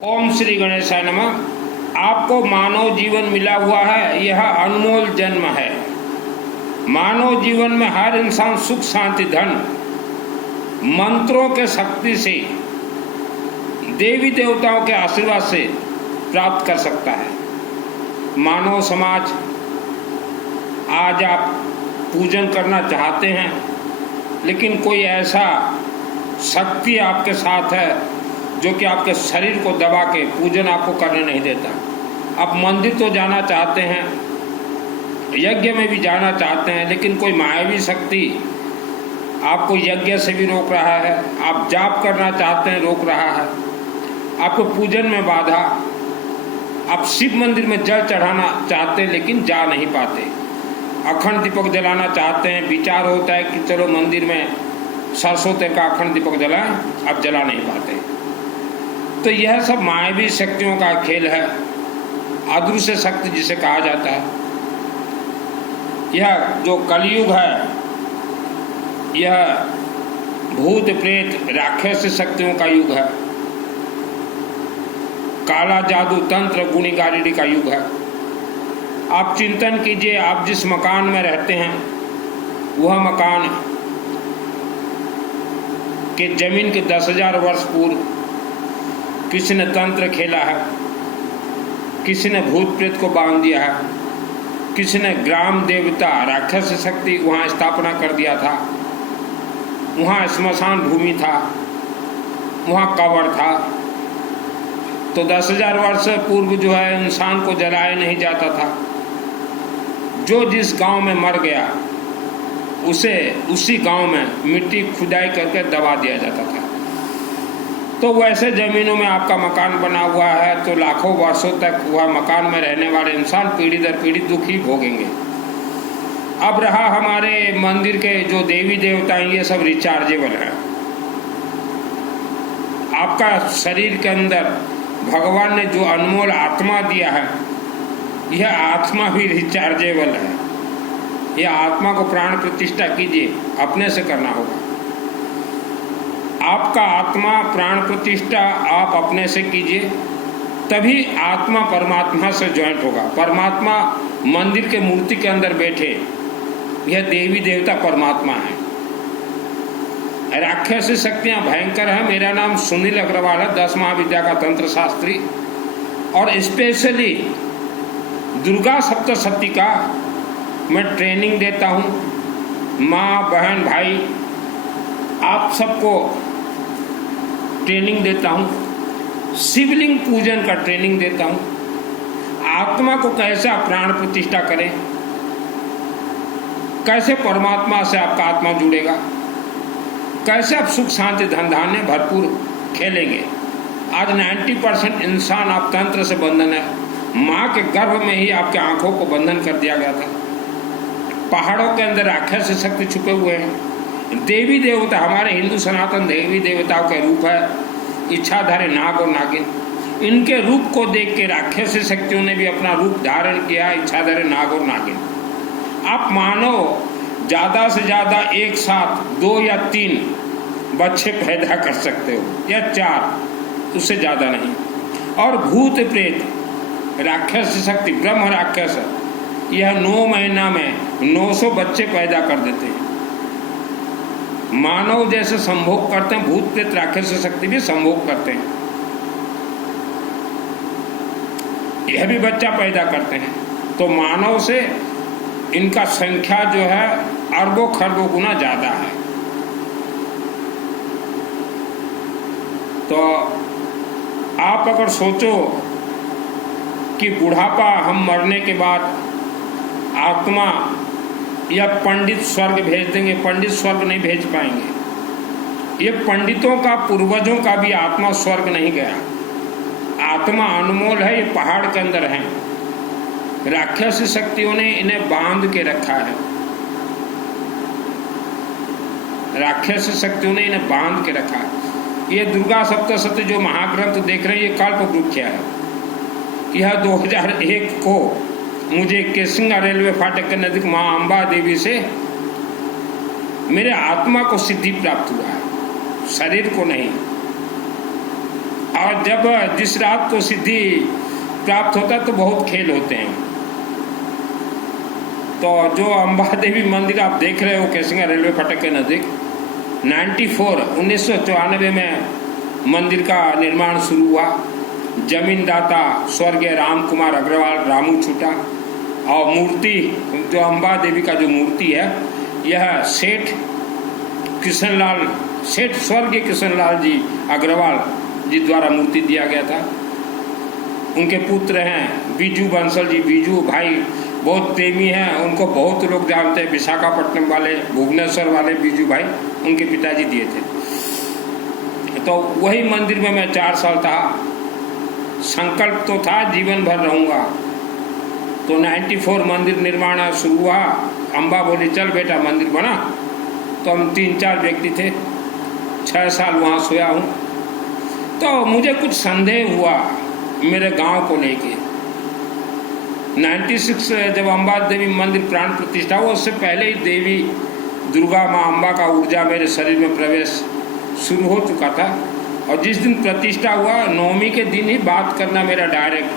ओम श्री गणेशाय नमः। आपको मानव जीवन मिला हुआ है, यह अनमोल जन्म है। मानव जीवन में हर इंसान सुख शांति धन मंत्रों के शक्ति से देवी देवताओं के आशीर्वाद से प्राप्त कर सकता है। मानव समाज आज आप पूजन करना चाहते हैं, लेकिन कोई ऐसा शक्ति आपके साथ है जो कि आपके शरीर को दबा के पूजन आपको करने नहीं देता। आप मंदिर तो जाना चाहते हैं, यज्ञ में भी जाना चाहते हैं, लेकिन कोई मायावी शक्ति आपको यज्ञ से भी रोक रहा है। आप जाप करना चाहते हैं, रोक रहा है। आपको पूजन में बाधा। आप शिव मंदिर में जल चढ़ाना चाहते हैं, लेकिन जा नहीं पाते। अखंड दीपक जलाना चाहते हैं, विचार होता है कि चलो मंदिर में सरसों तेल का अखंड दीपक जलाएं, आप जला नहीं पाते। तो यह सब मायावी शक्तियों का खेल है, अदृश्य शक्ति जिसे कहा जाता है। यह जो कलयुग है, यह भूत प्रेत राक्षस शक्तियों का युग है। काला जादू तंत्र गुणी गारिडी का युग है। आप चिंतन कीजिए, आप जिस मकान में रहते हैं वह मकान के जमीन के 10,000 वर्ष पूर्व किसी ने तंत्र खेला है, किसी ने भूत प्रेत को बांध दिया है, किसी ने ग्राम देवता राक्षस शक्ति वहाँ स्थापना कर दिया था। वहाँ श्मशान भूमि था, वहाँ कब्र था। तो 10,000 वर्ष पूर्व जो है इंसान को जलाया नहीं जाता था। जो जिस गांव में मर गया उसे उसी गांव में मिट्टी खुदाई करके दबा दिया जाता था। तो वैसे जमीनों में आपका मकान बना हुआ है, तो लाखों वर्षों तक वह मकान में रहने वाले इंसान पीढ़ी दर पीढ़ी दुखी भोगेंगे। अब रहा हमारे मंदिर के जो देवी देवता हैं, ये सब रिचार्जेबल है। आपका शरीर के अंदर भगवान ने जो अनमोल आत्मा दिया है, यह आत्मा भी रिचार्जेबल है। यह आत्मा को प्राण प्रतिष्ठा कीजिए, अपने से करना होगा। आपका आत्मा प्राण प्रतिष्ठा आप अपने से कीजिए, तभी आत्मा परमात्मा से ज्वाइंट होगा। परमात्मा मंदिर के मूर्ति के अंदर बैठे, यह देवी देवता परमात्मा है। राक्षसी शक्तियां भयंकर है। मेरा नाम सुनील अग्रवाल है, 10 महाविद्या का तंत्र शास्त्री, और स्पेशली दुर्गा सप्तशती का मैं ट्रेनिंग देता हूँ। माँ बहन भाई आप सबको ट्रेनिंग देता हूँ। शिवलिंग पूजन का ट्रेनिंग देता हूँ। आत्मा को कैसे आप प्राण प्रतिष्ठा करें, कैसे परमात्मा से आपका आत्मा जुड़ेगा, कैसे आप सुख शांति धन धान्य भरपूर खेलेंगे। आज 90% इंसान आप तंत्र से बंधन है। माँ के गर्भ में ही आपके आंखों को बंधन कर दिया गया था। पहाड़ों के अंदर राक्षस शक्ति छुपे हुए हैं। देवी देवता हमारे हिंदू सनातन देवी देवताओं के रूप है, इच्छाधारी नाग और नागिन। इनके रूप को देख के राक्षसी शक्तियों ने भी अपना रूप धारण किया, इच्छाधारी नाग और नागिन। आप मानो ज़्यादा से ज़्यादा एक साथ 2 या 3 बच्चे पैदा कर सकते हो, या 4, उससे ज़्यादा नहीं। और भूत प्रेत राक्षस शक्ति ब्रह्म राक्षस, यह 9 महीना में 900 बच्चे पैदा कर देते हैं। मानव जैसे संभोग करते हैं, भूत प्रेत राक्षस शक्ति भी संभोग करते हैं। यह भी बच्चा पैदा करते हैं। तो मानव से इनका संख्या जो है अरबों खरबों गुना ज्यादा है। तो आप अगर सोचो कि बुढ़ापा हम मरने के बाद आत्मा या पंडित स्वर्ग भेज देंगे, पंडित स्वर्ग नहीं भेज पाएंगे। ये पंडितों का पूर्वजों का भी आत्मा स्वर्ग नहीं गया। आत्मा अनमोल है, ये पहाड़ के अंदर है। राक्षसी शक्तियों ने इन्हें बांध के रखा है। राक्षसी शक्तियों ने इन्हें बांध के रखा है। ये दुर्गा सप्तशती जो महाग्रंथ देख रहे हैं, ये कल्प वृक्ष है। यह 2001 को मुझे केसिंगा रेलवे फाटक के नजदीक माँ अम्बा देवी से मेरे आत्मा को सिद्धि प्राप्त हुआ है, शरीर को नहीं। और जब जिस रात को सिद्धि प्राप्त होता है तो बहुत खेल होते हैं। तो जो अम्बा देवी मंदिर आप देख रहे हो केसिंगा रेलवे फाटक के नज़दीक 1994 में मंदिर का निर्माण शुरू हुआ। जमीनदाता स्वर्गीय राम कुमार अग्रवाल रामू छूटा, और मूर्ति जो अम्बा देवी का जो मूर्ति है यह सेठ स्वर्गीय कृष्णलाल जी अग्रवाल जी द्वारा मूर्ति दिया गया था। उनके पुत्र हैं बीजू बंसल जी। बीजू भाई बहुत प्रेमी हैं, उनको बहुत लोग जानते हैं, विशाखापट्टनम वाले, भुवनेश्वर वाले बीजू भाई उनके पिताजी दिए थे। तो वही मंदिर में मैं 4 साल था। संकल्प तो था जीवन भर रहूँगा। तो 94 मंदिर निर्माण शुरू हुआ। अम्बा बोली चल बेटा मंदिर बना। तो हम 3-4 व्यक्ति थे। 6 साल वहाँ सोया हूँ। तो मुझे कुछ संदेह हुआ मेरे गांव को लेके। 96 जब अम्बा देवी मंदिर प्राण प्रतिष्ठा हुआ उससे पहले ही देवी दुर्गा माँ अम्बा का ऊर्जा मेरे शरीर में प्रवेश शुरू हो चुका था। और जिस दिन प्रतिष्ठा हुआ नवमी के दिन ही बात करना मेरा डायरेक्ट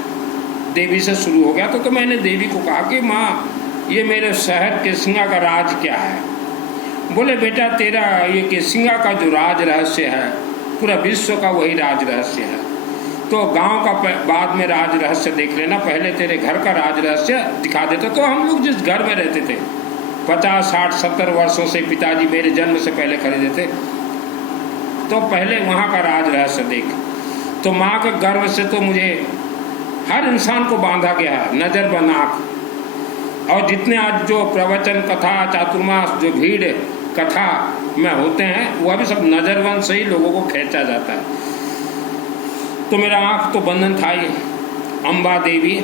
देवी से शुरू हो गया। तो मैंने देवी को कहा कि माँ ये मेरे शहर केसिंगा का राज क्या है। बोले बेटा तेरा ये केसिंगा का जो राज रहस्य है पूरा विश्व का वही राज रहस्य है। तो गांव का बाद में राज रहस्य देख लेना, पहले तेरे घर का राज रहस्य दिखा देता। तो हम लोग जिस घर में रहते थे 50, 60, 70 वर्षों से पिताजी मेरे जन्म से पहले खरीदे थे, तो पहले वहाँ का राज रहस्य देख। तो माँ के गर्भ से तो मुझे हर इंसान को बांधा गया है नजर बंद आँख। और जितने आज जो प्रवचन कथा चातुर्मास जो भीड़ कथा में होते हैं वह भी सब नजरबंद से ही लोगों को खींचा जाता है। तो मेरा आँख तो बंधन था ही। अम्बा देवी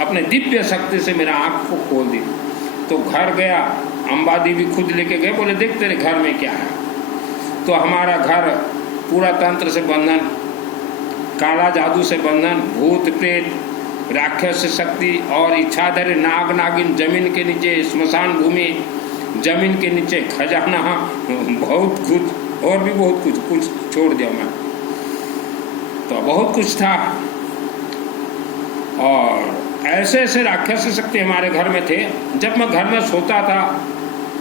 अपने दिव्य शक्ति से मेरा आँख को खोल दी। तो घर गया, अम्बा देवी खुद लेके गए, बोले देख तेरे घर में क्या है। तो हमारा घर पूरा तंत्र से बंधन, काला जादू से बंधन, भूत प्रेत राक्षस शक्ति और इच्छाधारी नाग नागिन, जमीन के नीचे स्मशान भूमि, जमीन के नीचे खजाना, बहुत कुछ और भी बहुत कुछ छोड़ दिया मैं। तो बहुत कुछ था। और ऐसे ऐसे राक्षस शक्ति हमारे घर में थे। जब मैं घर में सोता था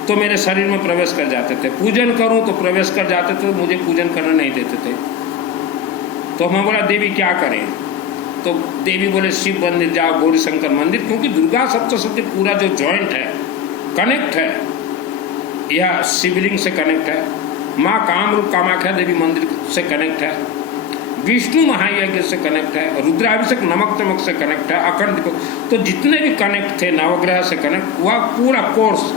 तो मेरे शरीर में प्रवेश कर जाते थे। पूजन करूं तो प्रवेश कर जाते थे, मुझे पूजन करने नहीं देते थे। तो मैं बोला देवी क्या करें। तो देवी बोले शिव मंदिर जाओ, गौरी शंकर मंदिर, क्योंकि दुर्गा सप्तशती पूरा जो जॉइंट है कनेक्ट है, यह शिवलिंग से कनेक्ट है, माँ कामरूप कामाख्या देवी मंदिर से कनेक्ट है, विष्णु महायज्ञ से कनेक्ट है, रुद्राभिषेक नमक तमक से कनेक्ट है, अखंड। तो जितने भी कनेक्ट थे नवग्रह से कनेक्ट, वह पूरा कोर्स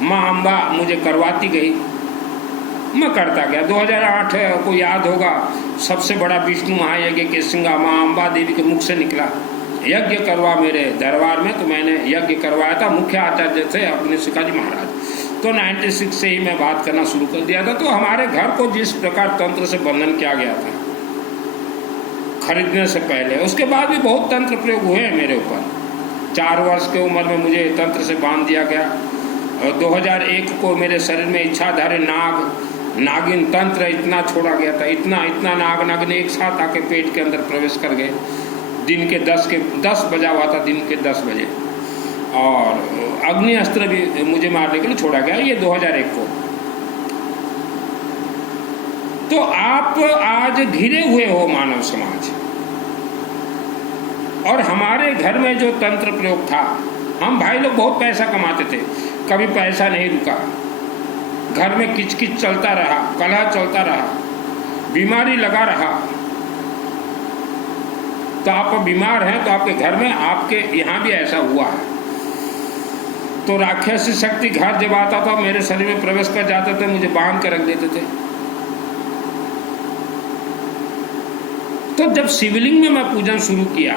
माँ अम्बा मुझे करवाती गई, मैं करता गया। 2008 को याद होगा सबसे बड़ा विष्णु महायज्ञ केसिंगा माँ अम्बा देवी के मुख से निकला, यज्ञ करवा मेरे दरबार में। तो मैंने यज्ञ करवाया था, मुख्य आचार्य थे अपने शिकाजी महाराज। तो 96 से ही मैं बात करना शुरू कर दिया था। तो हमारे घर को जिस प्रकार तंत्र से बंधन किया गया था खरीदने से पहले, उसके बाद भी बहुत तंत्र प्रयोग हुए हैं मेरे ऊपर। 4 वर्ष की उम्र में मुझे तंत्र से बांध दिया गया। और 2001 को मेरे शरीर में इच्छाधारी नागिन तंत्र इतना छोड़ा गया था, इतना नाग नागिन एक साथ आके पेट के अंदर प्रवेश कर गए। दिन के 10 बजा हुआ था, दिन के 10 बजे। और अग्नि अस्त्र भी मुझे मारने के लिए छोड़ा गया, ये 2001 को। तो आप आज घिरे हुए हो मानव समाज। और हमारे घर में जो तंत्र प्रयोग था, हम भाई लोग बहुत पैसा कमाते थे, कभी पैसा नहीं रुका। घर में किचकिच चलता रहा, कलह चलता रहा, बीमारी लगा रहा। तो आप बीमार हैं तो आपके घर में, आपके यहाँ भी ऐसा हुआ है। तो राक्षसी शक्ति घर जब आता था मेरे शरीर में प्रवेश कर जाते थे, मुझे बांध के रख देते थे। तो जब शिवलिंग में मैं पूजन शुरू किया,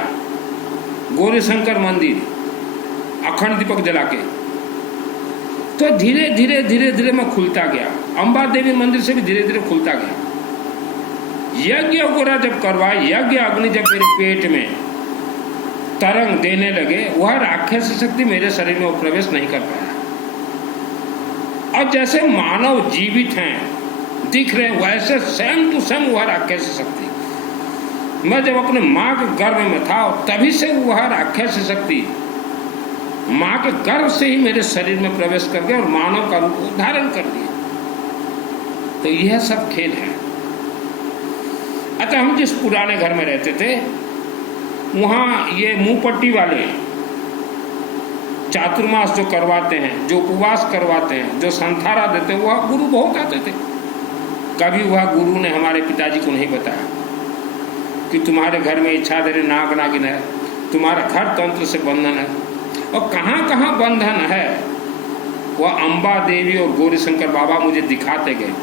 गौरी शंकर मंदिर अखंड दीपक जला के, तो धीरे धीरे धीरे धीरे मैं खुलता गया। अम्बा देवी मंदिर से भी धीरे धीरे खुलता गया। यज्ञ वगैरह जब करवाए, यज्ञ अग्नि जब मेरे पेट में तरंग देने लगे, वह राक्षस शक्ति मेरे शरीर में प्रवेश नहीं कर पाया। और जैसे मानव जीवित हैं, दिख रहे, वैसे सेम टू सेम वह राक्षस शक्ति मैं जब अपने माँ के गर्भ में था तभी से वह राक्षस शक्ति माँ के गर्भ से ही मेरे शरीर में प्रवेश कर गया और मानव का रूप धारण कर दिया। तो यह सब खेल है। अच्छा, हम जिस पुराने घर में रहते थे वहाँ ये मुंह पट्टी वाले चातुर्मास जो करवाते हैं, जो उपवास करवाते हैं, जो संथारा देते हैं, वह गुरु बहुत आते थे। कभी वह गुरु ने हमारे पिताजी को नहीं बताया कि तुम्हारे घर में इच्छाधारी नाग नागिन है, तुम्हारा घर तंत्र से बंधन है। और कहाँ कहाँ बंधन है वह अम्बा देवी और गौरीशंकर बाबा मुझे दिखाते गए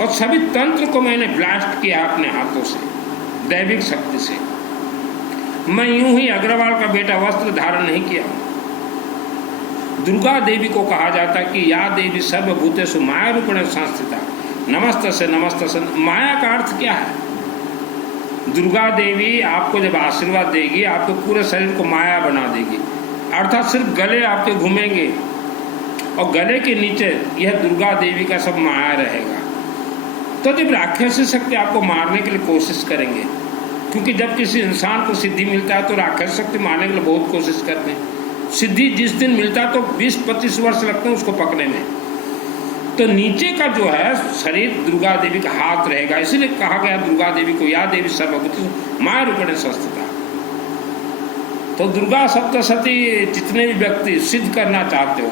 और सभी तंत्र को मैंने ब्लास्ट किया अपने हाथों से, दैविक शक्ति से। मैं यूं ही अग्रवाल का बेटा वस्त्र धारण नहीं किया। दुर्गा देवी को कहा जाता कि या देवी सर्वभूतेषु माया रूपेण संस्थिता नमस्तस्य नमस्तस्य। माया का अर्थ क्या है? दुर्गा देवी आपको जब आशीर्वाद देगी आपको पूरे शरीर को माया बना देगी, अर्थात सिर्फ गले आपके घूमेंगे और गले के नीचे यह दुर्गा देवी का सब माया रहेगा। तो जब राक्षसी शक्ति आपको मारने के लिए कोशिश करेंगे, क्योंकि जब किसी इंसान को सिद्धि मिलता है तो राक्षस शक्ति मारने के लिए बहुत कोशिश करते हैं। सिद्धि जिस दिन मिलता है तो 20-25 वर्ष लगते हैं उसको पकड़ने में। तो नीचे का जो है शरीर दुर्गा देवी का हाथ रहेगा, इसलिए कहा गया दुर्गा देवी को या देवी सर्वभूतेषु माया रूपेण संस्थिता। तो दुर्गा सप्तशती जितने भी व्यक्ति सिद्ध करना चाहते हो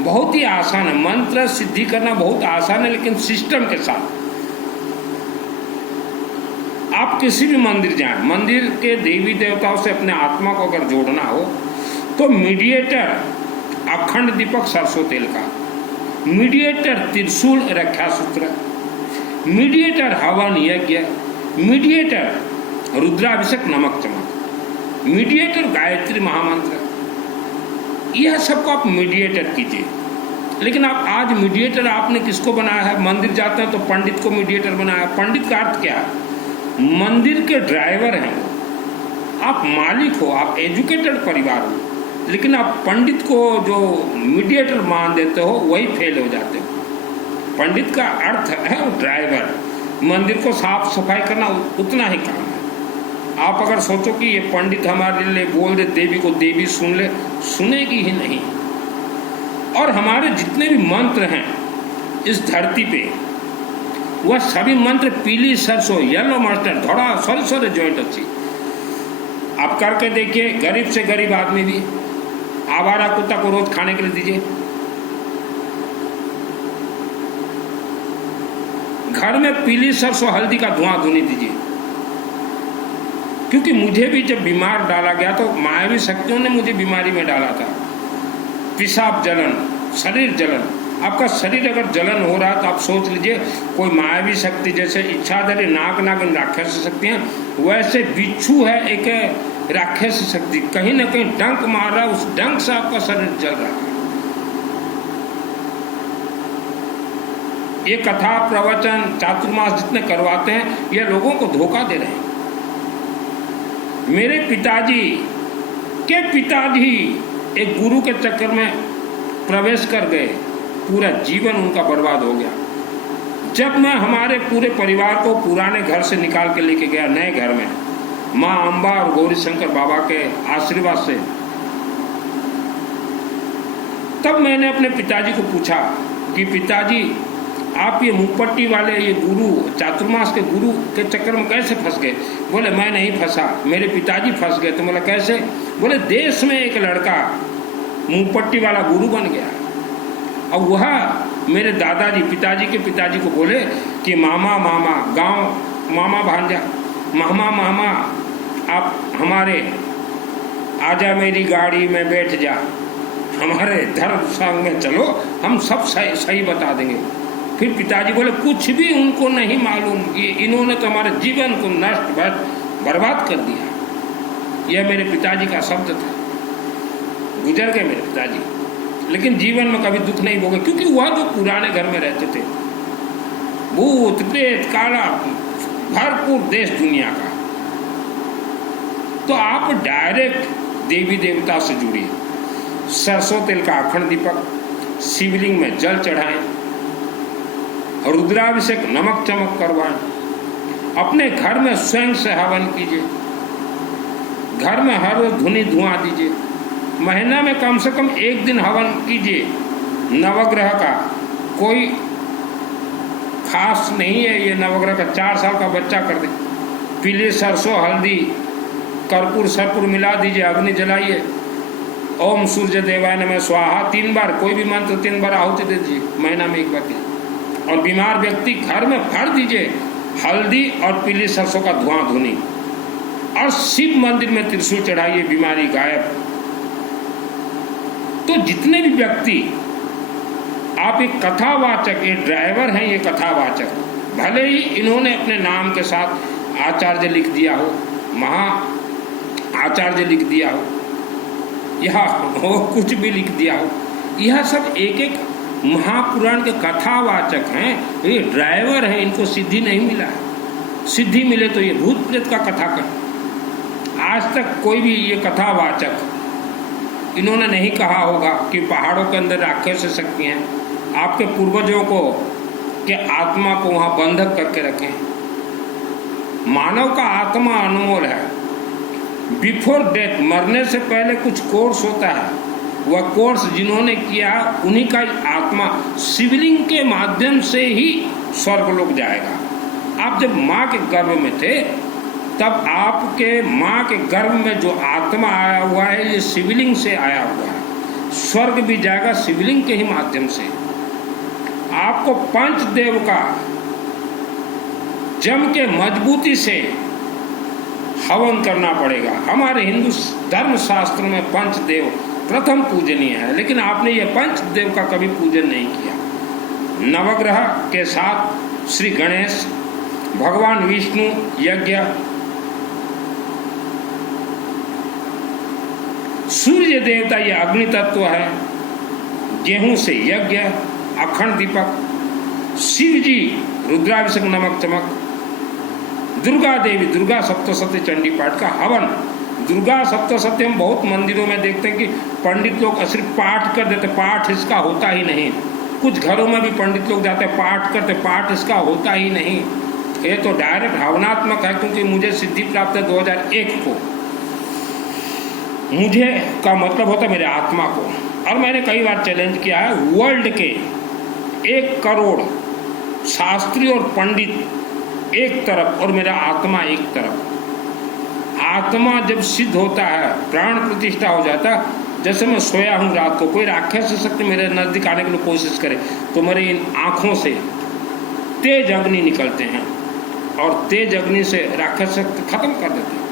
बहुत ही आसान है। मंत्र सिद्धि करना बहुत आसान है, लेकिन सिस्टम के साथ। आप किसी भी मंदिर जाएं, मंदिर के देवी देवताओं से अपने आत्मा को अगर जोड़ना हो तो मीडिएटर अखंड दीपक सरसों तेल का, मीडिएटर त्रिशूल रक्षा सूत्र, मीडिएटर हवन यज्ञ, मीडिएटर रुद्राभिषेक नमक चमक, मीडिएटर गायत्री महामंत्र, यह सबको आप मीडिएटर कीजिए। लेकिन आप आज मीडिएटर आपने किसको बनाया है? मंदिर जाते हैं तो पंडित को मीडिएटर बनाया। पंडित का अर्थ क्या है? मंदिर के ड्राइवर हैं वो। आप मालिक हो, आप एजुकेटेड परिवार हो, लेकिन आप पंडित को जो मीडिएटर मान देते हो वही फेल हो जाते हो। पंडित का अर्थ है वो ड्राइवर। मंदिर को साफ सफाई करना उतना ही काम है। आप अगर सोचो कि ये पंडित हमारे लिए बोल दे देवी को, देवी सुन ले, सुनेगी ही नहीं। और हमारे जितने भी मंत्र हैं इस धरती पे वह सभी मंत्र पीली सरसों, येलो मस्टर्ड, थोड़ा सॉरी ज्वाइंट अच्छी आप करके देखिए। गरीब से गरीब आदमी भी, आवारा कुत्ता को रोज खाने के लिए दीजिए। घर में पीली सरसों हल्दी का धुआं धुनी दीजिए। क्योंकि मुझे भी जब बीमार डाला गया तो मायावी शक्तियों ने मुझे बीमारी में डाला था। पेशाब जलन, शरीर जलन। आपका शरीर अगर जलन हो रहा है तो आप सोच लीजिए कोई मायावी शक्ति, जैसे इच्छाधारी नाग नागिन राक्षस शक्तियां, वैसे बिच्छू है एक राक्षस शक्ति, कहीं ना कहीं डंक मार रहा है, उस डंक से आपका शरीर जल रहा है। ये कथा प्रवचन चातुर्मास जितने करवाते हैं ये लोगों को धोखा दे रहे हैं। मेरे पिताजी के पिताजी एक गुरु के चक्कर में प्रवेश कर गए, पूरा जीवन उनका बर्बाद हो गया। जब मैं हमारे पूरे परिवार को पुराने घर से निकाल के लेके गया नए घर में, माँ अम्बा और गौरीशंकर बाबा के आशीर्वाद से, तब मैंने अपने पिताजी को पूछा कि पिताजी आप ये मुंहपट्टी वाले ये गुरु, चातुर्मास के गुरु के चक्कर में कैसे फंस गए? बोले मैं नहीं फंसा, मेरे पिताजी फंस गए। तो बोला कैसे? बोले देश में एक लड़का मुंहपट्टी वाला गुरु बन गया और वह मेरे दादाजी, पिताजी के पिताजी को बोले कि मामा मामा, गांव मामा भांजा, मामा मामा आप हमारे आजा, मेरी गाड़ी में बैठ जा, हमारे धर्म संग में चलो, हम सब सही बता देंगे। फिर पिताजी बोले कुछ भी उनको नहीं मालूम, ये इन्होंने तो हमारे जीवन को नष्ट बर्बाद कर दिया। यह मेरे पिताजी का शब्द था। गुजर गए मेरे पिताजी, लेकिन जीवन में कभी दुख नहीं भोगे, क्योंकि वह जो पुराने घर में रहते थे, भूत प्रेत काला भरपूर देश दुनिया का। तो आप डायरेक्ट देवी देवता से जुड़िए। सरसों तेल का अखंड दीपक, शिवलिंग में जल चढ़ाएं, रुद्राभिषेक नमक चमक करवाएं अपने घर में स्वयं से हवन कीजिए, घर में हर रोज धुआं दीजिए, महीना में कम से कम एक दिन हवन कीजिए नवग्रह का। कोई खास नहीं है ये नवग्रह का, 4 साल का बच्चा कर दे, पीली सरसों हल्दी कर्पूर सरपूर मिला दीजिए, अग्नि जलाइए, ओम सूर्य देवाय नमः स्वाहा 3 बार, कोई भी मंत्र 3 बार आहुति दे दीजिए, महीना में 1 बार दीजिए। और बीमार व्यक्ति घर में भर दीजिए हल्दी और पीली सरसों का धुनी, और शिव मंदिर में त्रिशूल चढ़ाइए, बीमारी गायब। तो जितने भी व्यक्ति, आप एक कथावाचक, ये ड्राइवर हैं, ये कथावाचक, भले ही इन्होंने अपने नाम के साथ आचार्य लिख दिया हो, महा आचार्य लिख दिया हो, यह हो कुछ भी लिख दिया हो, यह सब एक एक महापुराण के कथावाचक हैं, ये ड्राइवर हैं, इनको सिद्धि नहीं मिला है। सिद्धि मिले तो ये भूत प्रेत का कथा कर। आज तक कोई भी ये कथावाचक इन्होंने नहीं कहा होगा कि पहाड़ों के अंदर राक्षस शक्ति हैं, आपके पूर्वजों को के आत्मा को वहां बंधक करके रखें। मानव का आत्मा अनमोल है। बिफोर डेथ, मरने से पहले कुछ कोर्स होता है, वह कोर्स जिन्होंने किया उन्हीं का आत्मा शिवलिंग के माध्यम से ही स्वर्गलोक जाएगा। आप जब माँ के गर्भ में थे तब आपके माँ के गर्भ में जो आत्मा आया हुआ है ये शिवलिंग से आया हुआ है। स्वर्ग भी जाएगा शिवलिंग के ही माध्यम से। आपको पंचदेव का जम के मजबूती से हवन करना पड़ेगा। हमारे हिंदू धर्म शास्त्र में पंचदेव प्रथम पूजनीय है, लेकिन आपने ये पंचदेव का कभी पूजन नहीं किया। नवग्रह के साथ श्री गणेश, भगवान विष्णु यज्ञ, सूर्य देवता ये अग्नि तत्व है, गेहूं से यज्ञ, अखंड दीपक, शिव जी रुद्राभिषेक नमक चमक, दुर्गा देवी दुर्गा सप्तशती चंडी पाठ का हवन। दुर्गा सप्तशती हम बहुत मंदिरों में देखते हैं कि पंडित लोग सिर्फ पाठ कर देते, पाठ इसका होता ही नहीं। कुछ घरों में भी पंडित लोग जाते पाठ करते, पाठ इसका होता ही नहीं। ये तो डायरेक्ट हवनात्मक है, क्योंकि मुझे सिद्धि प्राप्त है 2001 को। मुझे का मतलब होता है मेरे आत्मा को, और मैंने कई बार चैलेंज किया है वर्ल्ड के 1 करोड़ शास्त्री और पंडित एक तरफ और मेरा आत्मा एक तरफ। आत्मा जब सिद्ध होता है, प्राण प्रतिष्ठा हो जाता है, जैसे मैं सोया हूँ रात को, कोई राक्षस शक्ति मेरे नजदीक आने के लिए कोशिश करे तो मेरी इन आँखों से तेज अग्नि निकलते हैं और तेज अग्नि से राक्षस शक्ति खत्म कर देते हैं।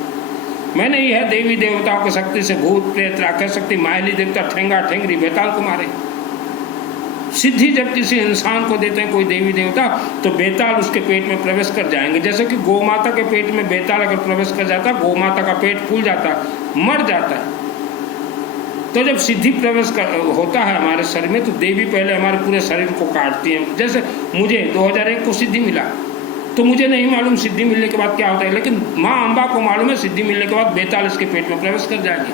मैंने यह देवी देवताओं की शक्ति से भूत प्रेत राक्षस शक्ति मायली देवता ठेंगा ठेंगरी बेताल को मारे। सिद्धि जब किसी इंसान को देते हैं कोई देवी देवता तो बेताल उसके पेट में प्रवेश कर जाएंगे। जैसे कि गौ माता के पेट में बेताल अगर प्रवेश कर जाता है, गौ माता का पेट फूल जाता है, मर जाता है। तो जब सिद्धि प्रवेश होता है हमारे शरीर में तो देवी पहले हमारे पूरे शरीर को काटती है। जैसे मुझे 2001 को सिद्धि मिला तो मुझे नहीं मालूम सिद्धि मिलने के बाद क्या होता है, लेकिन माँ अम्बा को मालूम है सिद्धि मिलने के बाद बेताल इसके पेट में प्रवेश कर जाएगी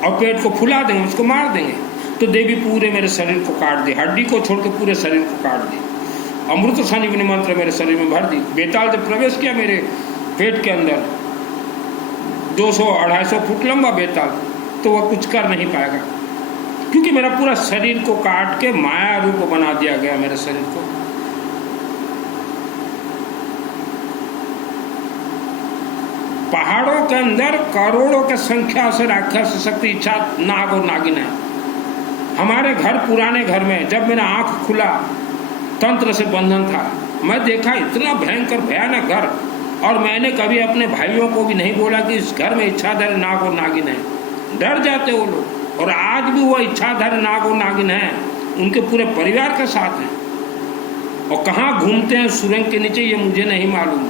और पेट को फुला देंगे, उसको मार देंगे। तो देवी पूरे मेरे शरीर को काट दी, हड्डी को छोड़ के पूरे शरीर को काट दी। अमृत संजीवनी मंत्र मेरे शरीर में भर दी। बेताल जब प्रवेश किया मेरे पेट के अंदर, 200-250 फुट लंबा बेताल, तो वह कुछ कर नहीं पाएगा, क्योंकि मेरा पूरा शरीर को काट के माया रूप बना दिया गया मेरे शरीर को। पहाड़ों के अंदर करोड़ों के संख्या से राक्षस शक्ति इच्छा नाग और नागिन है। हमारे घर, पुराने घर में जब मेरा आंख खुला तंत्र से बंधन था, मैं देखा इतना भयंकर भयानक घर, और मैंने कभी अपने भाइयों को भी नहीं बोला कि इस घर में इच्छाधारी नाग और नागिन है। डर जाते वो लोग, और आज भी वो इच्छाधारी नाग और नागिन है, उनके पूरे परिवार के साथ हैं। और कहाँ घूमते हैं सुरंग के नीचे ये मुझे नहीं मालूम।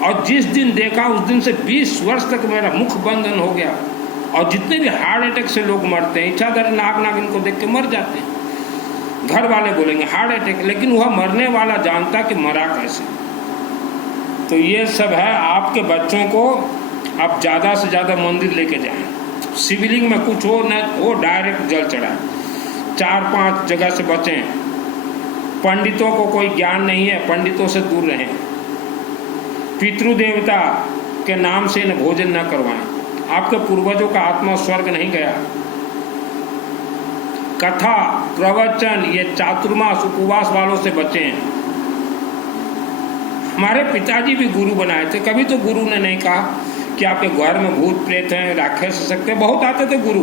और जिस दिन देखा उस दिन से 20 वर्ष तक मेरा मुख बंधन हो गया। और जितने भी हार्ट अटैक से लोग मरते हैं, इच्छाधारी नाग नागिन को देख के मर जाते हैं। घर वाले बोलेंगे हार्ट अटैक, लेकिन वह मरने वाला जानता कि मरा कैसे। तो ये सब है। आपके बच्चों को आप ज़्यादा से ज़्यादा मंदिर लेके जाएं। शिवलिंग में कुछ हो न हो, डायरेक्ट जल चढ़ाएं। 4-5 जगह से बचें। पंडितों को कोई ज्ञान नहीं है, पंडितों से दूर रहें। पितृदेवता के नाम से न भोजन न करवाएं। आपके पूर्वजों का आत्मा स्वर्ग नहीं गया। कथा प्रवचन ये चातुर्मास उपवास वालों से बचें। हमारे पिताजी भी गुरु बनाए थे, कभी तो गुरु ने नहीं कहा कि आपके घर में भूत प्रेत हैं, राक्षस सकते, बहुत आते थे गुरु।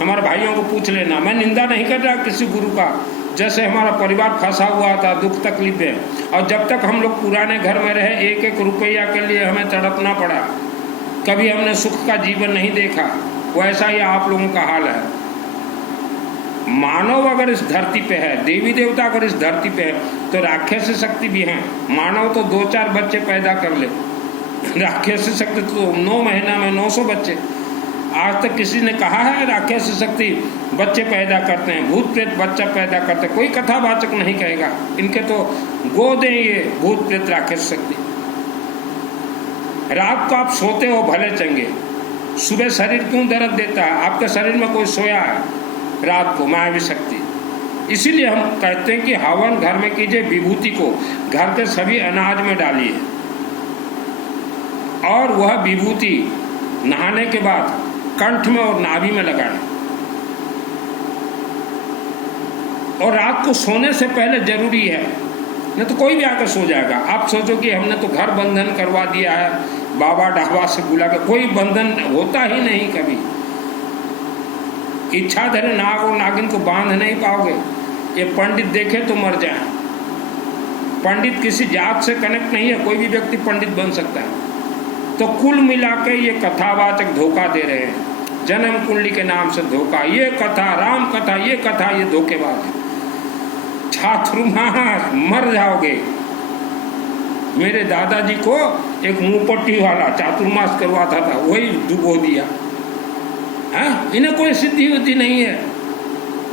हमारे भाइयों को पूछ लेना, मैं निंदा नहीं कर रहा किसी गुरु का। जैसे हमारा परिवार फंसा हुआ था दुख तकलीफ में, और जब तक हम लोग पुराने घर में रहे, एक एक रुपया के लिए हमें तड़पना पड़ा, कभी हमने सुख का जीवन नहीं देखा। वैसा ही आप लोगों का हाल है। मानव अगर इस धरती पे है, देवी देवता अगर इस धरती पे है, तो राक्षस शक्ति भी है। मानव तो 2-4 बच्चे पैदा कर ले, राक्षस शक्ति तो 9 महीना में 900 बच्चे। आज तक किसी ने कहा है राक्षस शक्ति बच्चे पैदा करते हैं, भूत प्रेत बच्चा पैदा करते हैं? कोई कथावाचक नहीं कहेगा। इनके तो गोद हैं ये भूत प्रेत राक्षस शक्ति। रात को आप सोते हो भले चंगे, सुबह शरीर क्यों दर्द देता है? आपके शरीर में कोई सोया है रात को, मायावी शक्ति। इसीलिए हम कहते हैं कि हवन घर में कीजिए, विभूति को घर के सभी अनाज में डालिए, और वह विभूति नहाने के बाद कंठ में और नाभि में लगाएं। और रात को सोने से पहले जरूरी है, नहीं तो कोई भी आकर सो जाएगा। आप सोचो कि हमने तो घर बंधन करवा दिया है, बाबा ढाबा से बुला के, कोई बंधन होता ही नहीं कभी। इच्छा धरे नाग और नागिन को बांध नहीं पाओगे। ये पंडित देखे तो मर जाए। पंडित किसी जात से कनेक्ट नहीं है, कोई भी व्यक्ति पंडित बन सकता है। तो कुल मिला के ये कथावाचक धोखा दे रहे हैं। जन्म कुंडली के नाम से धोखा, ये कथा राम कथा, ये कथा, ये धोखेबाज है। छात्र मर जाओगे। मेरे दादाजी को एक मुंहपट्टी वाला चातुर्मास करवाता था, वही डुबो दिया। इन्हें कोई सिद्धि होती नहीं है।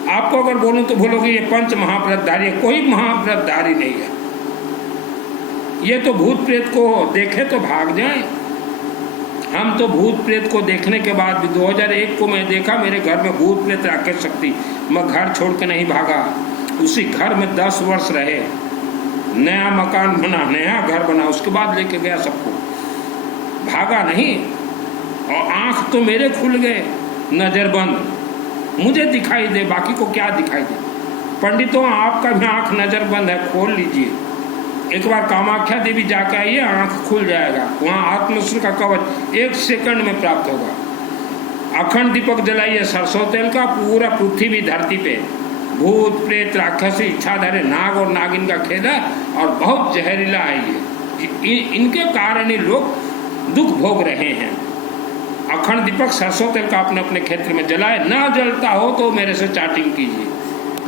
आपको अगर बोलूं तो बोलोगे ये पंच महाव्रतधारी है, कोई महाव्रतधारी नहीं है। ये तो भूत प्रेत को देखे तो भाग जाए। हम तो भूत प्रेत को देखने के बाद भी 2001 को मैं देखा, मेरे घर में भूत प्रेत राक्षस शक्ति, मैं घर छोड़ के नहीं भागा। उसी घर में 10 वर्ष रहे, नया मकान बना, नया घर बना, उसके बाद लेके गया सबको, भागा नहीं। और आंख तो मेरे खुल गए, नजर बंद, मुझे दिखाई दे, बाकी को क्या दिखाई दे। पंडितों आपका भी आंख नजर बंद है, खोल लीजिए। एक बार कामाख्या देवी जाके आइए, आंख खुल जाएगा। वहाँ आत्मश्री का कवच 1 सेकंड में प्राप्त होगा। अखंड दीपक जलाइए सरसों तेल का, पूरा पृथ्वी धरती पे भूत प्रेत राक्षसी इच्छाधारी नाग और नागिन का खेल है, और बहुत जहरीला है ये। इनके कारण ही लोग दुख भोग रहे हैं। अखंड दीपक सरसों तेल का अपने अपने क्षेत्र में जलाए, ना जलता हो तो मेरे से चैटिंग कीजिए।